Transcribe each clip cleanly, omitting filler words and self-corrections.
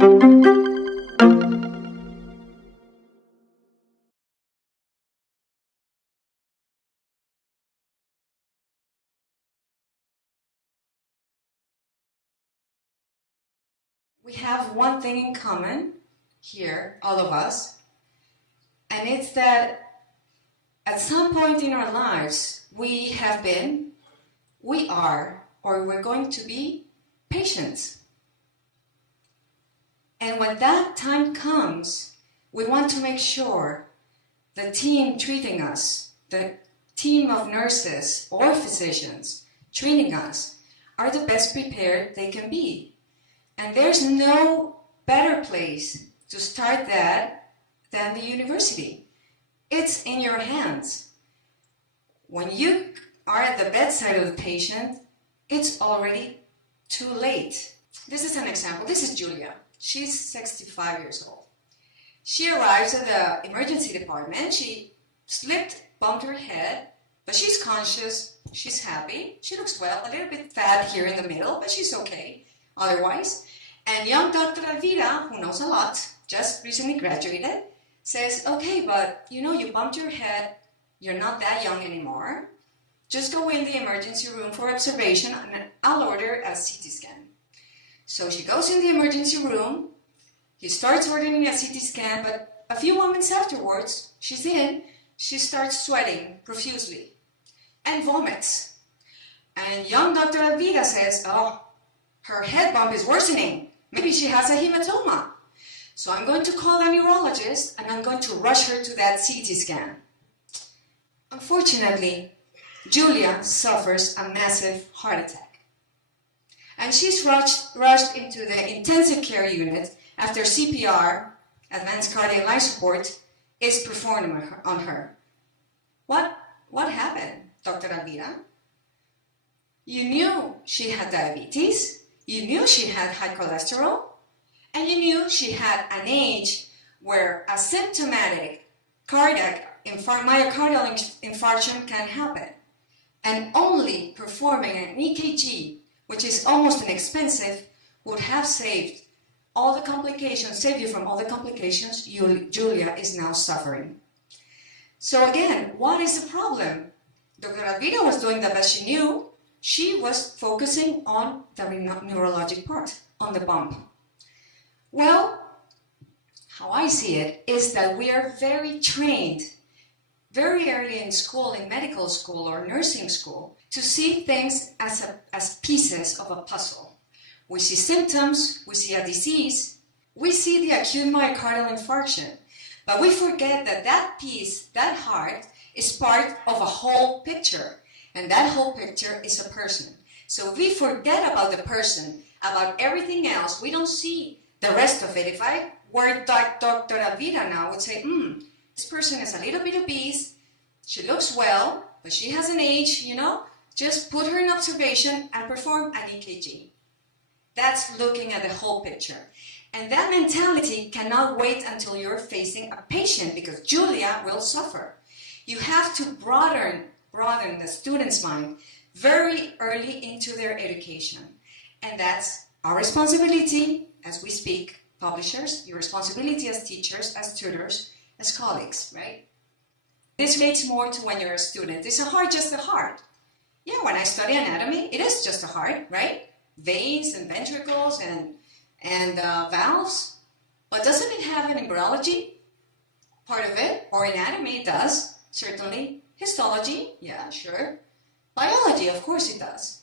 We have one thing in common here, all of us, and it's that at some point in our lives, we have been, we are, or we're going to be patients. And when that time comes, we want to make sure the team treating us, the team of nurses or physicians treating us, are the best prepared they can be. And there's no better place to start that than the university. It's in your hands. When you are at the bedside of the patient, it's already too late. This is an example. This is Julia. She's 65 years old. She arrives at the emergency department. She slipped, bumped her head, but she's conscious. She's happy. She looks well, a little bit fat here in the middle, but she's okay otherwise. And young Dr. Alvira, who knows a lot, just recently graduated, says, okay, but you know, you bumped your head, you're not that young anymore. Just go in the emergency room for observation and I'll order a CT scan. So she goes in the emergency room, he starts ordering a CT scan, but a few moments afterwards, she's in, she starts sweating profusely and vomits. And young Dr. Alvira says, oh, her head bump is worsening. Maybe she has a hematoma. So I'm going to call a neurologist and I'm going to rush her to that CT scan. Unfortunately, Julia suffers a massive heart attack. And she's rushed into the intensive care unit after CPR, advanced cardiac life support, is performed on her. What happened, Dr. Alvira? You knew she had diabetes. You knew she had high cholesterol, and you knew she had an age where a symptomatic myocardial infarction can happen. And only performing an EKG, which is almost inexpensive, would have saved all the complications, save you from all the complications Julia is now suffering. So again, what is the problem? Dr. Alvira was doing the best she knew. She was focusing on the neurologic part, on the bump. Well, how I see it is that we are very trained, very early in school, in medical school or nursing school, to see things as pieces of a puzzle. We see symptoms, we see a disease, we see the acute myocardial infarction, but we forget that that piece, that heart, is part of a whole picture. And that whole picture is a person. So if we forget about the person, about everything else, we don't see the rest of it. If I were Dr. Alvira now, would say, this person is a little bit obese, she looks well, but she has an age, you know, just put her in observation and perform an EKG. That's looking at the whole picture. And that mentality cannot wait until you're facing a patient because Julia will suffer. You have to broaden the student's mind very early into their education. And that's our responsibility as we speak, publishers, your responsibility as teachers, as tutors, as colleagues, right? This relates more to when you're a student. Is a heart just a heart? Yeah, when I study anatomy, it is just a heart, right? Veins and ventricles and valves. But doesn't it have an embryology? Part of it, or anatomy, it does, certainly. Histology, yeah, sure. Biology, of course it does.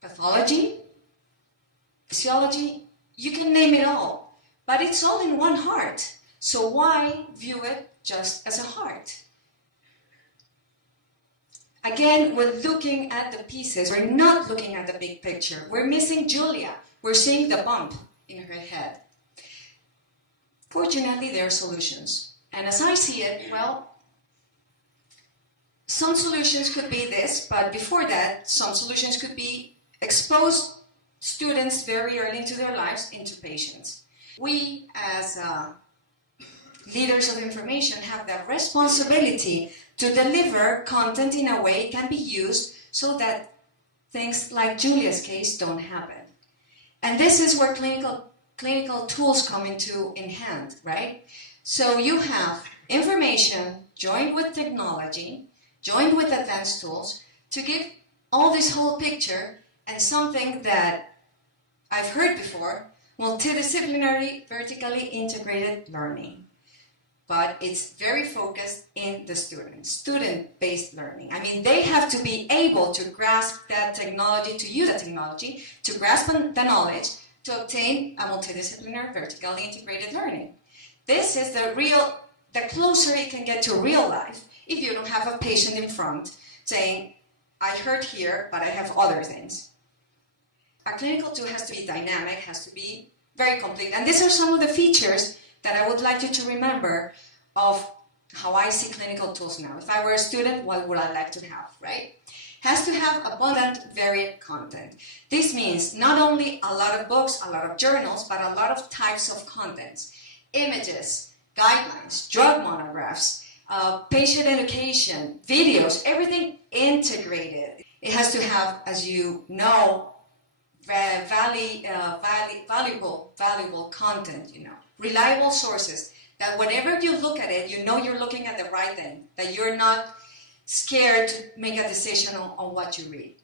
Pathology, physiology, you can name it all. But it's all in one heart. So why view it just as a heart? Again, we're looking at the pieces. We're not looking at the big picture. We're missing Julia. We're seeing the bump in her head. Fortunately, there are solutions. And as I see it, well, some solutions could be this, but before that, some solutions could be expose students very early into their lives into patients. We, as leaders of information, have the responsibility to deliver content in a way can be used so that things like Julia's case don't happen. And this is where clinical tools come in hand, right? So you have information joined with technology, joined with advanced tools to give all this whole picture, and something that I've heard before, multidisciplinary, vertically integrated learning. But it's very focused in the student-based learning. I mean, they have to be able to grasp that technology, to use that technology, to grasp the knowledge, to obtain a multidisciplinary, vertically integrated learning. This is the closer it can get to real life if you don't have a patient in front saying, I heard here, but I have other things. A clinical tool has to be dynamic, has to be very complete. And these are some of the features that I would like you to remember of how I see clinical tools now. If I were a student, what would I like to have, right? Has to have abundant, varied content. This means not only a lot of books, a lot of journals, but a lot of types of contents. Images, guidelines, drug monographs, patient education, videos, everything integrated. It has to have, as you know, valuable content, reliable sources, that whenever you look at it, you know you're looking at the right thing, that you're not scared to make a decision on what you read.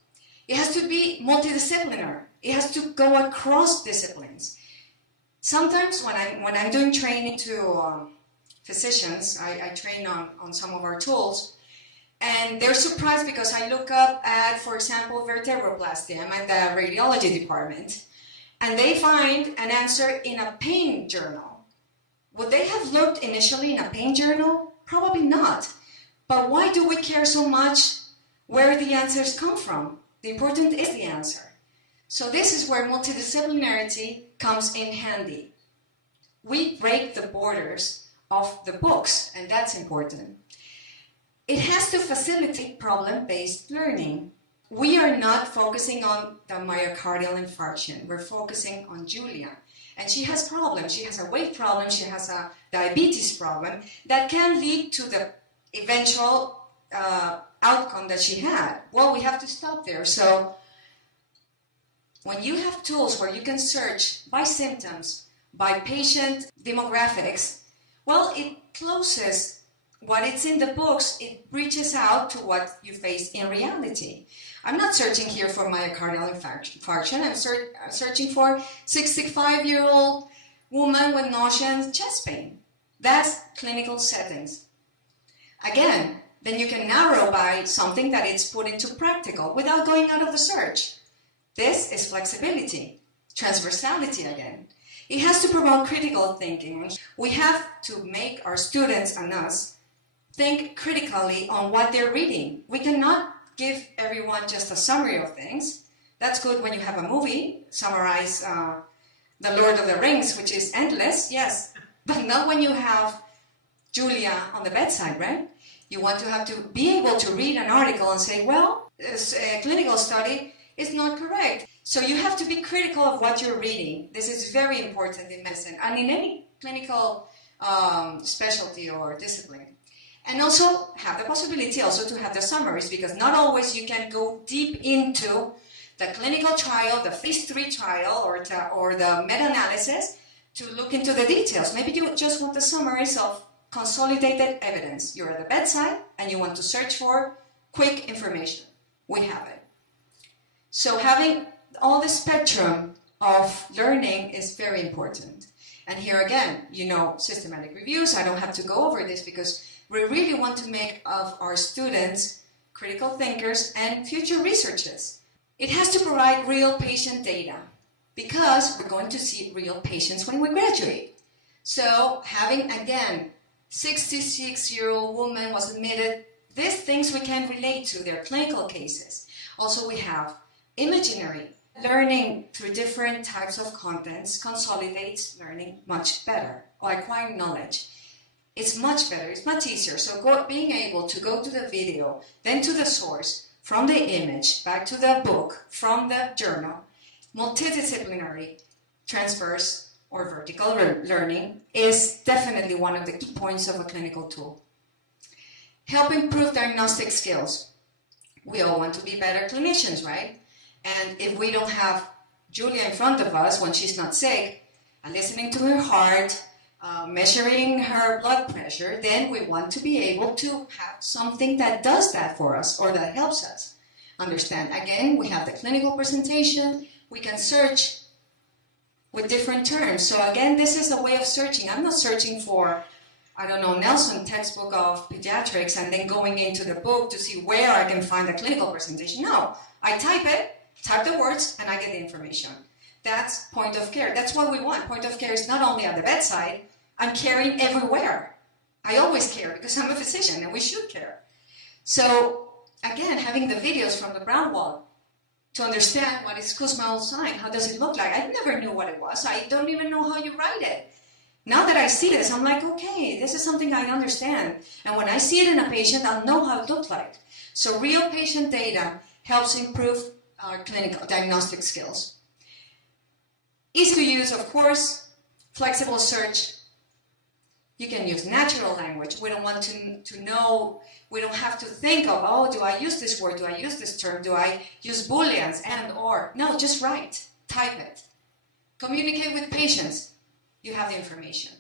It has to be multidisciplinary. It has to go across disciplines. Sometimes when I'm doing training to physicians, I train on some of our tools, and they're surprised because I look up at, for example, vertebroplasty. I'm at the radiology department, and they find an answer in a pain journal. Would they have looked initially in a pain journal? Probably not. But why do we care so much where the answers come from? The important is the answer. So this is where multidisciplinarity comes in handy. We break the borders of the books, and that's important. It has to facilitate problem-based learning. We are not focusing on the myocardial infarction. We're focusing on Julia. And she has problems. She has a weight problem. She has a diabetes problem that can lead to the eventual outcome that she had. Well, we have to stop there. So when you have tools where you can search by symptoms, by patient demographics, well, it closes what it's in the books. It reaches out to what you face in reality. I'm not searching here for myocardial infarction. I'm searching for 65-year-old woman with nausea and chest pain. That's clinical settings. Again, then you can narrow by something that it's put into practical without going out of the search. This is flexibility, transversality again. It has to promote critical thinking. We have to make our students and us think critically on what they're reading. We cannot give everyone just a summary of things. That's good when you have a movie, summarize The Lord of the Rings, which is endless, yes, but not when you have Julia on the bedside, right? You want to have to be able to read an article and say, well, this clinical study is not correct. So you have to be critical of what you're reading. This is very important in medicine and in any clinical specialty or discipline. And also have the possibility also to have the summaries, because not always you can go deep into the clinical trial, the phase 3 trial, or the meta-analysis to look into the details. Maybe you just want the summaries of consolidated evidence. You're at the bedside and you want to search for quick information. We have it. So having all the spectrum of learning is very important. And here again, systematic reviews. I don't have to go over this because we really want to make of our students critical thinkers and future researchers. It has to provide real patient data because we're going to see real patients when we graduate. So having, again, 66-year-old woman was admitted, these things we can relate to, their clinical cases. Also we have imaginary. Learning through different types of contents consolidates learning much better, or acquiring knowledge. It's much better, it's much easier. So being able to go to the video, then to the source, from the image, back to the book, from the journal, multidisciplinary transfers or vertical learning is definitely one of the key points of a clinical tool. Help improve diagnostic skills. We all want to be better clinicians, right? And if we don't have Julia in front of us when she's not sick, and listening to her heart, measuring her blood pressure, then we want to be able to have something that does that for us or that helps us understand. Again, we have the clinical presentation. We can search with different terms. So again, this is a way of searching. I'm not searching for, I don't know, Nelson textbook of pediatrics and then going into the book to see where I can find the clinical presentation. No, I type the words, and I get the information. That's point of care. That's what we want. Point of care is not only at the bedside. I'm caring everywhere. I always care because I'm a physician and we should care. So again, having the videos from the brown wall to understand what is Kussmaul sign, how does it look like? I never knew what it was. I don't even know how you write it. Now that I see this, I'm like, okay, this is something I understand. And when I see it in a patient, I'll know how it looks like. So real patient data helps improve our clinical diagnostic skills. Easy to use, of course, flexible search. You can use natural language. We don't want to know, we don't have to think of, oh, do I use this word? Do I use this term? Do I use booleans and or? No, just write, type it. Communicate with patients. You have the information.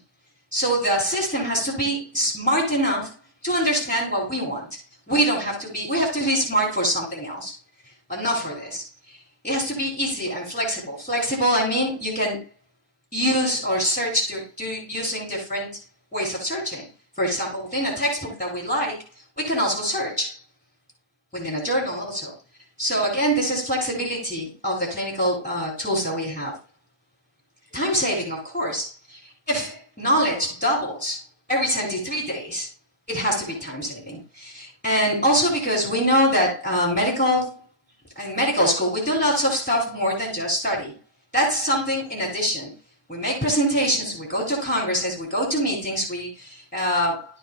So the system has to be smart enough to understand what we want. We have to be smart for something else, but not for this. It has to be easy and flexible. Flexible, I mean, you can use or search using different ways of searching. For example, within a textbook that we like, we can also search. Within a journal also. So again, this is flexibility of the clinical tools that we have. Time saving, of course. If knowledge doubles every 73 days, it has to be time saving. And also because we know that in medical school, we do lots of stuff more than just study. That's something in addition. We make presentations, we go to congresses, we go to meetings, we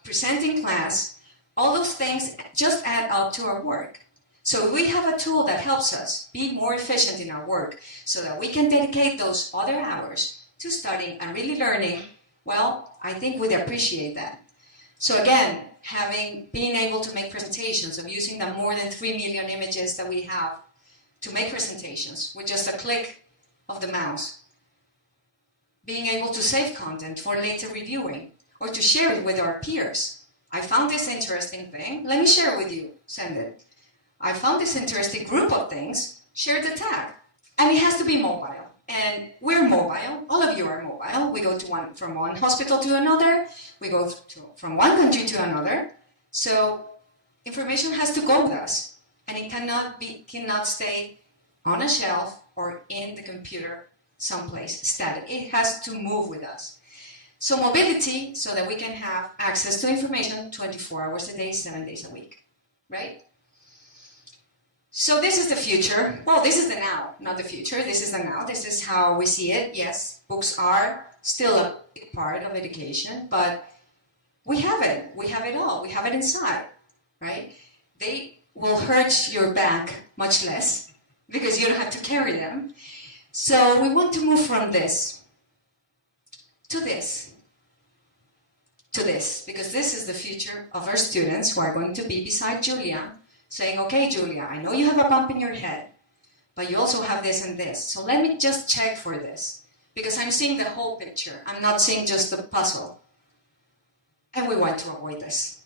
present in class. All those things just add up to our work. So we have a tool that helps us be more efficient in our work so that we can dedicate those other hours to studying and really learning. Well, I think we'd appreciate that. So again, being able to make presentations, of using the more than 3 million images that we have to make presentations with just a click of the mouse. Being able to save content for later reviewing or to share it with our peers. I found this interesting thing, let me share it with you, send it. I found this interesting group of things, share the tag. And it has to be mobile. And we're mobile, all of you are mobile. We go from one hospital to another, we go from one country to another. So information has to go with us, and it cannot stay on a shelf or in the computer someplace static. It has to move with us. So mobility, so that we can have access to information 24 hours a day, 7 days a week, right? So this is the future. Well, this is the now, not the future. This is the now. This is how we see it. Yes, books are still a big part of education, but we have it. We have it all. We have it inside, right? They will hurt your back much less because you don't have to carry them. So we want to move from this to this, because this is the future of our students who are going to be beside Julia, saying, okay, Julia, I know you have a bump in your head, but you also have this and this. So let me just check for this, because I'm seeing the whole picture. I'm not seeing just the puzzle. And we want to avoid this.